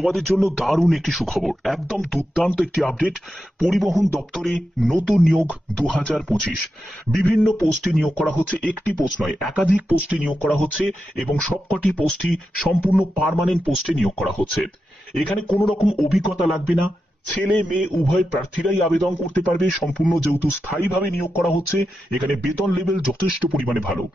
তোমাদের জন্য দারুণ একটি সুখবর, একদম দুর্দান্ত একটি আপডেট। পরিবহন দপ্তরে নতুন নিয়োগ 2025 বিভিন্ন পোস্টে নিয়োগ করা হচ্ছে। একটি পোস্ট নয়, একাধিক পোস্টে নিয়োগ করা হচ্ছে এবং সবকটি পোস্টই সম্পূর্ণ পার্মানেন্ট পোস্টে নিয়োগ করা হচ্ছে। এখানে কোনো রকম অভিজ্ঞতা লাগবে না, ছেলে মেয়ে উভয় প্রার্থীরাই আবেদন করতে পারবে। সম্পূর্ণ যেহেতু স্থায়ীভাবে নিয়োগ করা হচ্ছে, এখানে বেতন লেভেল যথেষ্ট পরিমাণে ভালো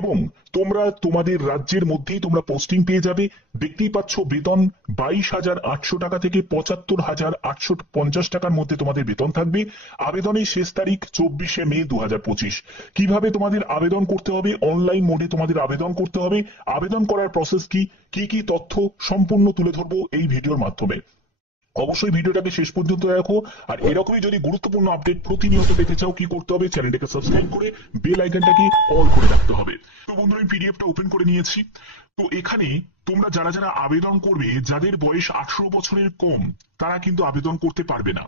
এবং তোমরা তোমাদের রাজ্যের মধ্যেই তোমরা পোস্টিং পেয়ে যাবে। দেখতেই পাচ্ছ বেতন 22,800 টাকা থেকে 75,850 টাকার মধ্যে তোমাদের বেতন থাকবে। আবেদনের শেষ তারিখ 24শে মে 2025। কিভাবে তোমাদের আবেদন করতে হবে? অনলাইন মোডে তোমাদের আবেদন করতে হবে। আবেদন করার প্রসেস কি কি তথ্য সম্পূর্ণ তুলে ধরবো এই ভিডিওর মাধ্যমে। অবশ্যই ভিডিওটাকে শেষ পর্যন্ত রাখো। আর এরকমই যদি গুরুত্বপূর্ণ আপডেট প্রতিনিয়ত পেতে চাও, কি করতে হবে? চ্যানেলটাকে সাবস্ক্রাইব করে বেল আইকনটাকে অল করে রাখতে হবে। তো বন্ধুরা, আমি পিডিএফটা ওপেন করে নিয়েছি। তো এখানে তোমরা যারা যারা আবেদন করবে, যাদের বয়স 18 বছরের কম, তারা কিন্তু আবেদন করতে পারবে না।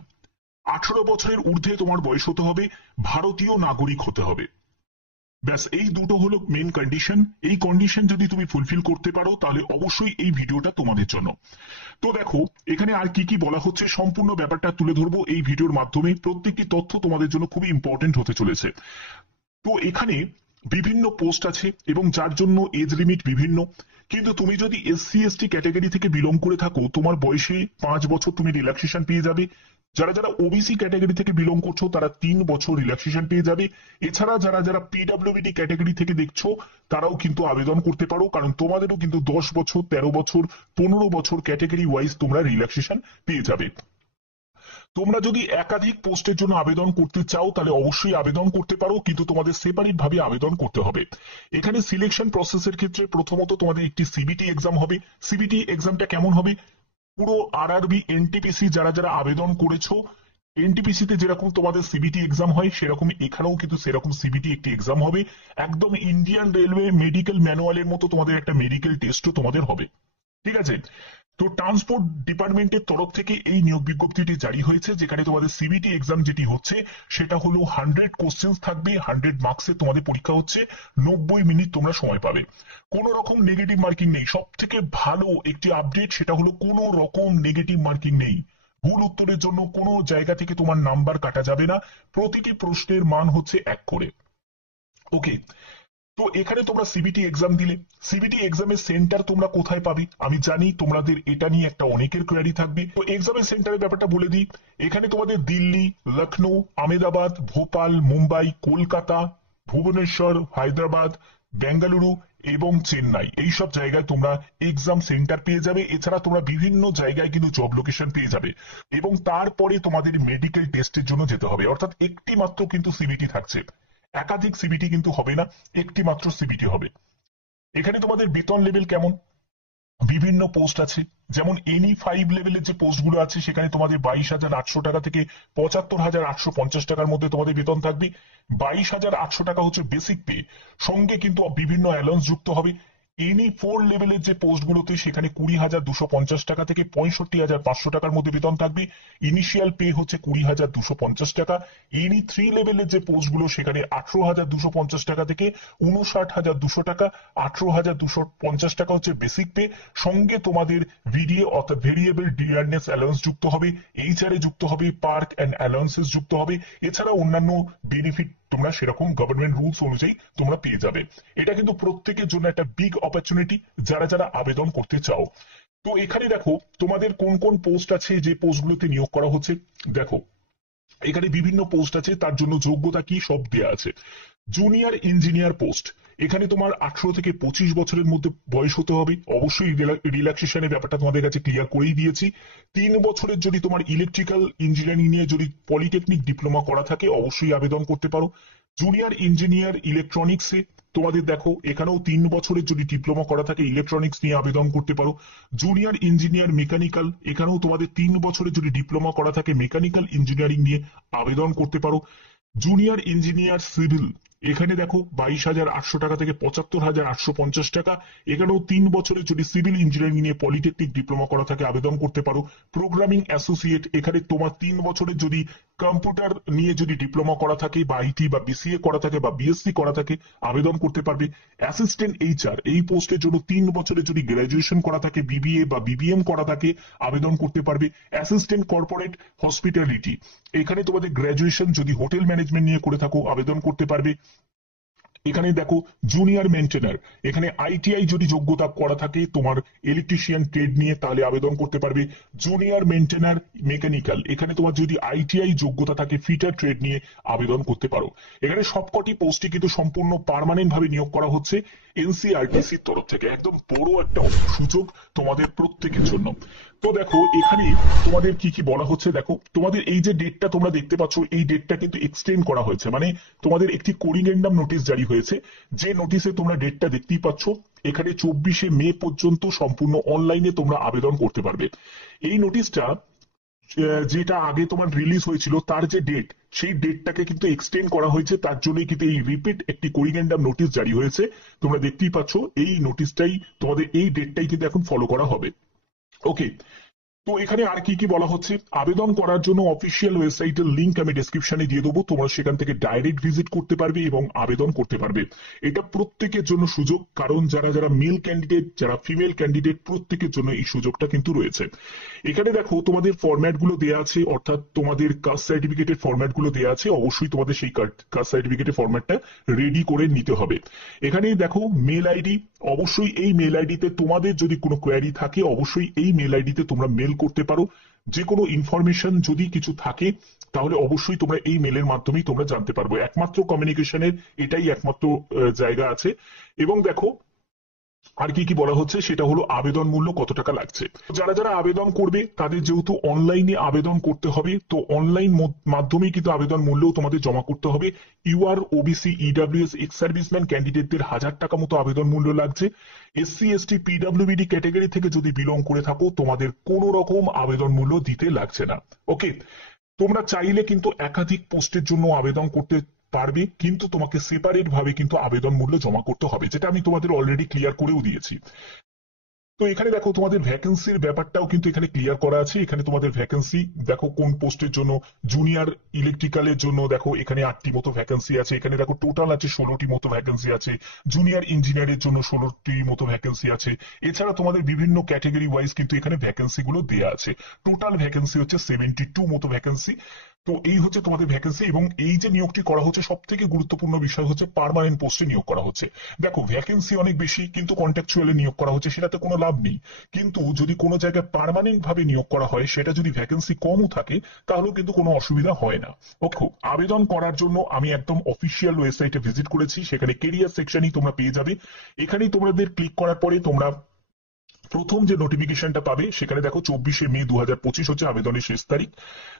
18 বছরের ঊর্ধ্বে তোমার বয়স হতে হবে, ভারতীয় নাগরিক হতে হবে। ব্যাস এই দুটো হলো মেন কন্ডিশন। এই কন্ডিশন যদি তুমি ফুলফিল করতে পারো, তাহলে অবশ্যই এই ভিডিওটা তোমাদের জন্য। তো দেখো এখানে আর কি কি বলা হচ্ছে, সম্পূর্ণ ব্যাপারটা তুলে ধরবো এই ভিডিওর মাধ্যমে। প্রত্যেকটি তথ্য তোমাদের জন্য খুবই ইম্পর্টেন্ট হতে চলেছে। তো এখানে বিভিন্ন পোস্ট আছে এবং যার জন্য এজ লিমিট বিভিন্ন। কিন্তু তুমি যদি SC/ST ক্যাটাগরি থেকে বিলং করে থাকো, তোমার বয়সে 5 বছর তুমি রিল্যাক্সেশন পেয়ে যাবে। যারা যারা OBC ক্যাটাগরি থেকে বিলং করছো, তারা 3 বছর রিল্যাক্সেশন পেয়ে যাবে। এছাড়া যারা যারা PWBD ক্যাটাগরি থেকে দেখছো, তারাও কিন্তু আবেদন করতে পারো, কারণ তোমাদেরও কিন্তু 10 বছর, 13 বছর, 15 বছর ক্যাটাগরি ওয়াইজ তোমরা রিল্যাক্সেশন পেয়ে যাবে। তোমরা যদি একাধিক পোস্টের জন্য আবেদন করতে চাও, তাহলে অবশ্যই আবেদন করতে পারো, কিন্তু তোমাদের সেপারেট ভাবে আবেদন করতে হবে। এখানে সিলেকশন প্রসেসের ক্ষেত্রে প্রথমত তোমাদের একটি CBT এক্সাম হবে। CBT এক্সামটা কেমন হবে? পুরো RRB NTPC যারা যারা আবেদন করেছো, NTPC তে যেরকম তোমাদের CBT এক্সাম হয়, সেরকম এখানেও কিন্তু সেরকম CBT একটি এক্সাম হবে। একদম ইন্ডিয়ান রেলওয়ে মেডিকেল ম্যানুয়ালের মতো তোমাদের একটা মেডিকেল টেস্টও তোমাদের হবে। ঠিক আছে? তো ট্রান্সপোর্ট ডিপার্টমেন্টের তরফ থেকে এই নিয়োগ বিজ্ঞপ্তিটি জারি হয়েছে, যেখানে তোমাদের CBT এক্সাম যেটি হচ্ছে, সেটা হলো 100 কোশ্চেন থাকবে। 100 মার্কসের তোমাদের পরীক্ষা হচ্ছে। 90 মিনিট তোমরা সময় পাবে। কোনো রকম নেগেটিভ মার্কিং নেই। সব থেকে ভালো একটি আপডেট সেটা হলো কোনো রকম নেগেটিভ মার্কিং নেই। ভুল উত্তরের জন্য কোনো জায়গা থেকে তোমার নাম্বার কাটা যাবে না। প্রতিটি প্রশ্নের মান হচ্ছে 1 করে। ওকে, তো এখানে তোমরা CBT এক্সাম দিলে, CBT এক্সামের সেন্টার তোমরা কোথায় পাবে? আমি জানি তোমাদের এটা নিয়ে একটা অনেকের কোয়ারি থাকবে। তো এক্সামের সেন্টারের ব্যাপারটা বলে দিই। এখানে তোমাদের দিল্লি, লখনৌ, আহমেদাবাদ, ভোপাল, মুম্বাই, কলকাতা, ভুবনেশ্বর, হায়দ্রাবাদ, বেঙ্গালুরু এবং চেন্নাই, এইসব জায়গায় তোমরা এক্সাম সেন্টার পেয়ে যাবে। এছাড়া তোমরা বিভিন্ন জায়গায় কিন্তু জব লোকেশন পেয়ে যাবে এবং তারপরে তোমাদের মেডিকেল টেস্টের জন্য যেতে হবে। অর্থাৎ একটি মাত্র কিন্তু CBT থাকছে, একাধিক CBT কিন্তু হবে না, একটি মাত্র CBT হবে। এখানে তোমাদের বেতন লেভেল কেমন? বিভিন্ন পোস্ট আছে, যেমন NE5 লেভেলের যে পোস্টগুলো আছে, সেখানে তোমাদের 22,800 টাকা থেকে 75,850 টাকার মধ্যে তোমাদের বেতন থাকবে। 22,800 টাকা হচ্ছে বেসিক পে, সঙ্গে কিন্তু বিভিন্ন অ্যালাউন্স যুক্ত হবে। NE4 লেভেলের যে পোস্টগুলোতে, সেখানে 20,250 টাকা থেকে 65,500 টাকার মধ্যে বেতন থাকবে। ইনিশিয়াল পে হচ্ছে 20,250 টাকা। NE3 লেভেলের যে পোস্টগুলো, সেখানে 18,250 টাকা থেকে 59,200 টাকা। 18,250 টাকা হচ্ছে বেসিক পে, সঙ্গে তোমাদের VDA অর্থাৎ ভেরিয়েবল ডিয়ারনেস অ্যালাউন্স যুক্ত হবে, HRA যুক্ত হবে, পার্ক অ্যান্ড অ্যালাউন্সেস যুক্ত হবে। এছাড়া অন্যান্য বেনিফিট তোমরা সেরকম গভর্নমেন্ট রুলস অনুযায়ী তোমরা পেয়ে যাবে। এটা কিন্তু প্রত্যেকের জন্য একটা বিগ অপরচুনিটি, যারা যারা আবেদন করতে চাও। তো এখানে দেখো তোমাদের কোন কোন পোস্ট আছে, যে পোস্টগুলোতে নিয়োগ করা হচ্ছে। দেখো এখানে বিভিন্ন পোস্ট আছে, তার জন্য যোগ্যতা কি সব দেয়া আছে। জুনিয়র ইঞ্জিনিয়ার পোস্ট, এখানে তোমার 18 থেকে 25 বছরের মধ্যে বয়স হতে হবে। অবশ্যই রিল্যাক্সেশনের ব্যাপারটা তোমাদের কাছে ক্লিয়ার করেই দিয়েছি। 3 বছরের যদি তোমার ইলেকট্রিক্যাল ইঞ্জিনিয়ারিং নিয়ে যদি পলিটেকনিক ডিপ্লোমা করা থাকে, অবশ্যই আবেদন করতে পারো। জুনিয়র ইঞ্জিনিয়ার ইলেকট্রনিক্সে তোমাদের দেখো এখানেও 3 বছরের যদি ডিপ্লোমা করা থাকে, ইলেকট্রনিক্স নিয়ে আবেদন করতে পারো। জুনিয়র ইঞ্জিনিয়ার মেকানিক্যাল, এখানেও তোমাদের 3 বছরের যদি ডিপ্লোমা করা থাকে, মেকানিক্যাল ইঞ্জিনিয়ারিং নিয়ে আবেদন করতে পারো। জুনিয়র ইঞ্জিনিয়ার সিভিল, এখানে দেখো 22,800 টাকা থেকে 75,850 টাকা। এখানেও 3 বছরের যদি সিভিল ইঞ্জিনিয়ারিং নিয়ে পলিটেকনিক ডিপ্লোমা করা থাকে আবেদন করতে পারো। প্রোগ্রামিং অ্যাসোসিয়েট, এখানে তোমার 3 বছরের যদি কম্পিউটার নিয়ে যদি ডিপ্লোমা করা থাকে বা আইটি বা বিসিএ করা থাকে বা বিএসসি করা থাকে আবেদন করতে পারবে। অ্যাসিস্ট্যান্ট এইচআর, এই পোস্টের জন্য 3 বছরের যদি গ্র্যাজুয়েশন করা থাকে, বিবিএ বা বিবিএম করা থাকে আবেদন করতে পারবে। অ্যাসিস্ট্যান্ট কর্পোরেট হসপিটালিটি, এখানে তোমাদের গ্র্যাজুয়েশন যদি হোটেল ম্যানেজমেন্ট নিয়ে করে থাকো আবেদন করতে পারবে। এখানে দেখো জুনিয়র মেইনটেনার, এখানে আইটিআই যদি যোগ্যতা করা থাকে তোমার ইলেকট্রিশিয়ান ট্রেড নিয়ে তাহলে আবেদন করতে পারবে। জুনিয়র মেইনটেনার মেকানিক্যাল, এখানে তোমার যদি আইটিআই যোগ্যতা থাকে ফিটার ট্রেড নিয়ে আবেদন করতে পারো। এখানে সবকটি পোস্টে কিন্তু সম্পূর্ণ পার্মানেন্ট ভাবে নিয়োগ করা হচ্ছে এনসিআরটিসির তরফ থেকে। একদম বড় একটা সুযোগ তোমাদের প্রত্যেকের জন্য। তো দেখো এখানে তোমাদের কি কি বলা হচ্ছে, দেখো তোমাদের এই যে ডেটটা তোমরা দেখতে পাচ্ছ এই ডেটটা কিন্তু এক্সটেন্ড করা হয়েছে, মানে তোমাদের একটি কোরিগেন্ডাম নোটিশ জারি হয়েছে। যে নোটিশে তোমরা ডেটটা দেখতেই পাচ্ছ, এখানে 24শে মে পর্যন্ত সম্পূর্ণ অনলাইনে তোমরা আবেদন করতে পারবে। এই নোটিশটা যেটা আগে তোমার রিলিজ হয়েছিল তার যে ডেট, সেই ডেটটাকে কিন্তু এক্সটেন্ড করা হয়েছে। তার জন্যই কিন্তু এই রিপিট একটি কোরিগেন্ডাম নোটিশ জারি হয়েছে। তোমরা দেখতেই পাচ্ছ এই নোটিশটাই তোমাদের এই ডেটটাই কিন্তু এখন ফলো করা হবে। ওকে, তো এখানে আর কি কি বলা হচ্ছে, আবেদন করার জন্য অফিসিয়াল ওয়েবসাইটের লিংক আমি ডেসক্রিপশনে দিয়ে দেবো, তোমরা সেখান থেকে ডাইরেক্ট ভিজিট করতে পারবে এবং আবেদন করতে পারবে। এটা প্রত্যেকের জন্য সুযোগ, কারণ যারা যারা মেল ক্যান্ডিডেট যারা ফিমেল ক্যান্ডিডেট প্রত্যেকের জন্য এই সুযোগটা কিন্তু রয়েছে। এখানে দেখো তোমাদের ফরম্যাট গুলো দেওয়া আছে, অর্থাৎ তোমাদের কাস্ট সার্টিফিকেটের ফরম্যাট গুলো দেওয়া আছে। অবশ্যই তোমাদের সেই কাস্ট সার্টিফিকেটের ফরম্যাটটা রেডি করে নিতে হবে। এখানে দেখো মেল আইডি, অবশ্যই এই মেল আইডিতে তোমাদের যদি কোনো কোয়ারি থাকে অবশ্যই এই মেল আইডিতে তোমরা মেল করতে পারো। যে কোনো ইনফরমেশন যদি কিছু থাকে তাহলে অবশ্যই তোমরা এই মেলের মাধ্যমেই তোমরা জানতে পারবে। একমাত্র কমিউনিকেশনের এটাই একমাত্র জায়গা আছে। এবং দেখো আর কি কি বলা হচ্ছে সেটা হলো আবেদন মূল্য কত টাকা লাগছে। যারা যারা আবেদন করবে তাদের যেহেতু অনলাইনে আবেদন করতে হবে, তো অনলাইন মাধ্যমেই কিন্তু আবেদন মূল্যও তোমাদের জমা করতে হবে। UR, OBC, EWS, ex serviceman ক্যান্ডিডেটদের 1000 টাকা মতো আবেদন মূল্য লাগছে। এসসি এসটি পিডব্লিউবিডি ক্যাটাগরি থেকে যদি বিলং করে থাকো তোমাদের কোনো রকম আবেদন মূল্য দিতে লাগছে না। ওকে, তোমরা চাইলে কিন্তু একাধিক পোস্টের জন্য আবেদন করতে পারবে, কিন্তু তোমাকে সেপারেট ভাবে কিন্তু আবেদন মূল্য জমা করতে হবে, যেটা আমি তোমাদের অলরেডি ক্লিয়ার করেও দিয়েছি। তো এখানে দেখো তোমাদের ভ্যাকেন্সির ব্যাপারটাও কিন্তু এখানে ক্লিয়ার করা আছে। এখানে তোমাদের ভ্যাকেন্সি দেখো কোন পোস্টের জন্য, জুনিয়র ইলেকট্রিক্যালের জন্য দেখো এখানে 8টি মতো ভ্যাকেন্সি আছে। এখানে দেখো টোটাল আছে 16টি মতো ভ্যাকেন্সি আছে। জুনিয়র ইঞ্জিনিয়ারের জন্য 16টি মতো ভ্যাকেন্সি আছে। এছাড়া তোমাদের বিভিন্ন ক্যাটাগরি ওয়াইজ কিন্তু এখানে ভ্যাকেন্সি গুলো দেওয়া আছে। টোটাল ভ্যাকেন্সি হচ্ছে 72 মতো ভ্যাকেন্সি। তো এই হচ্ছে তোমাদের ভ্যাকেন্সি। এবং এই যে নিয়োগটি করা হচ্ছে সব থেকে গুরুত্বপূর্ণ বিষয় হচ্ছে পার্মানেন্ট পোস্টে নিয়োগ করা হচ্ছে। দেখো ভ্যাকেন্সি অনেক বেশি কিন্তু কন্ট্রাকচুয়ালি নিয়োগ করা হচ্ছে, সেটাতে কোনো লাভ নেই। কিন্তু যদি কোনো জায়গায় পার্মানেন্ট ভাবে নিয়োগ করা হয়, সেটা যদি ভ্যাকেন্সি কমও থাকে তাহলেও কিন্তু কোনো অসুবিধা হয় না। ওকে, আবেদন করার জন্য আমি একদম অফিসিয়াল ওয়েবসাইটে ভিজিট করেছি, সেখানে কেরিয়ার সেকশনই তোমরা পেয়ে যাবে। এখানেই তোমাদের ক্লিক করার পরে তোমরা প্রথম যে নোটিফিকেশনটা পাবে সেখানে দেখো 24শে মে 2025 হচ্ছে আবেদনের শেষ তারিখ।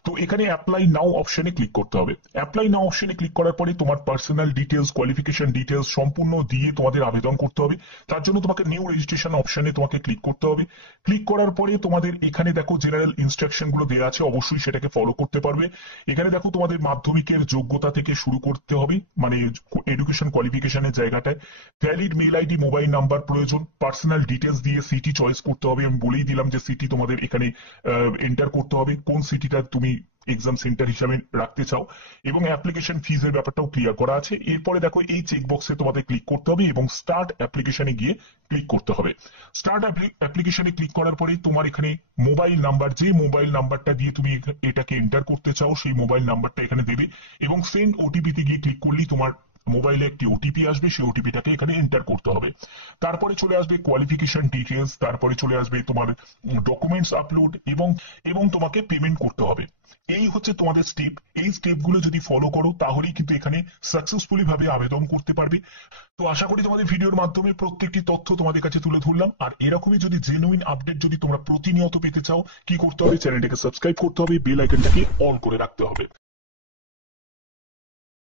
তো এখানে অ্যাপ্লাই নাও অপশনে ক্লিক করতে হবে। অ্যাপ্লাই নাও অপশনে ক্লিক করার পরে তোমার পার্সোনাল ডিটেলস, কোয়ালিফিকেশন ডিটেলস সম্পূর্ণ দিয়ে তোমাদের আবেদন করতে হবে। তার জন্য তোমাকে নিউ রেজিস্ট্রেশন অপশনে তোমাকে ক্লিক করতে হবে। ক্লিক করার পরে তোমাদের এখানে দেখো জেনারেল ইনস্ট্রাকশন গুলো দেওয়া আছে, অবশ্যই সেটাকে ফলো করতে পারবে। এখানে দেখো তোমাদের মাধ্যমিকের যোগ্যতা থেকে শুরু করতে হবে, মানে এডুকেশন কোয়ালিফিকেশনের জায়গাটায় valid mail ID, mobile number প্রয়োজন, পার্সোনাল ডিটেলস দিয়ে সিটি চয়েস করতে হবে। আমি বলেই দিলাম যে সিটি তোমাদের এখানে এন্টার করতে হবে, কোন সিটিটা তুমি এক্সাম সেন্টার হিসাবে রাখতে চাও। এবং অ্যাপ্লিকেশন ফিজের ব্যাপারটাও ক্লিয়ার করা আছে। এরপরে দেখো এই চেকবক্সে তোমাদের ক্লিক করতে হবে এবং স্টার্ট অ্যাপ্লিকেশনে গিয়ে ক্লিক করতে হবে। স্টার্ট অ্যাপ্লিকেশনে ক্লিক করার পরে তোমার এখানে মোবাইল নাম্বার, যে মোবাইল নাম্বারটা দিয়ে তুমি এটাকে এন্টার করতে চাও সেই মোবাইল নাম্বারটা এখানে দেবে এবং সেন্ড ওটিপিতে গিয়ে ক্লিক করলেই তোমার মোবাইলে একটি ওটিপি আসবে, সেই ওটিপিটাকে এখানে এন্টার করতে হবে। তারপরে চলে আসবে কোয়ালিফিকেশন ডিটেলস, তারপরে চলে আসবে তোমার ডকুমেন্টস আপলোড এবং তোমাকে পেমেন্ট করতে হবে। এই হচ্ছে তোমাদের স্টেপ। এই স্টেপগুলো যদি ফলো করো তাহলেই কিন্তু এখানে সাকসেসফুলি ভাবে আবেদন করতে পারবে। তো আশা করি তোমাদের ভিডিওর মাধ্যমে প্রত্যেকটি তথ্য তোমাদের কাছে তুলে ধরলাম। আর এরকমই যদি জেনুইন আপডেট যদি তোমরা প্রতিনিয়ত পেতে চাও কি করতে হবে, চ্যানেলটাকে সাবস্ক্রাইব করতে হবে, বেল আইকনটাকে অন করে রাখতে হবে।